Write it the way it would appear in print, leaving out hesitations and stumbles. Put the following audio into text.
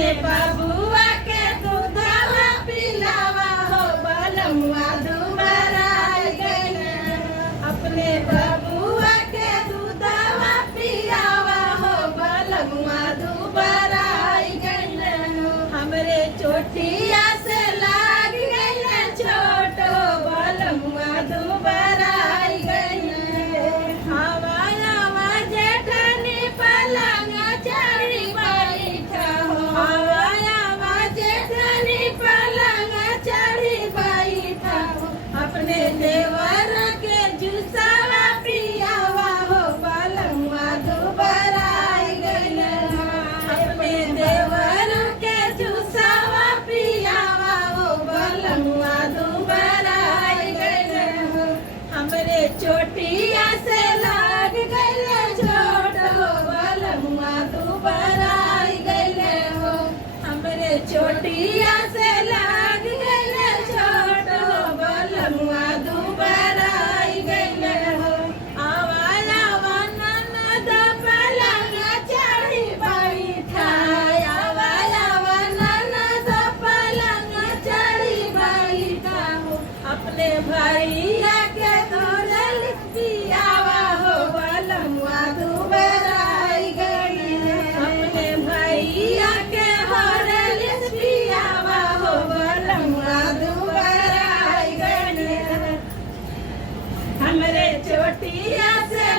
अपने बबुआ के दूधवा पिलावा हो बलमुआ दुबारा आई गइले अपने बबुआ के दूधवा पिलावा हो बलमुआ दुबारा आई गइले हमरे चोटिया से लाग गइले छोट हो बलमुआ दुबारा आई गइले हवाया जेठनी पलंग चढ़ी बैठा हो हवाया जेठनी पलंग चढ़ी बैठा हो अपने देवर के जुसावा पियावा हो बलमुआ दुबारा आई गइले अपने देवर के जुसावा पियावा हो बलमुआ दुबारा आई गइले हमरे चोटिया से लाग गइले छोट हो बलमुआ दुबारा आई गइले हो हमरे चोटिया से लाग गइले छोट हो बलमुआ दुबारा आई गइले हो आवाया ननद पलंग चढ़ी बैठा आवाया ननद पलंग चढ़ी बैठा हो अपने भैया के तोरल पियावा हो बलमुआ दुबारा आई गइले अपने भैया के होरल पियावा हो बलमुआ दुबारा आई गइले हमरे चोटिया से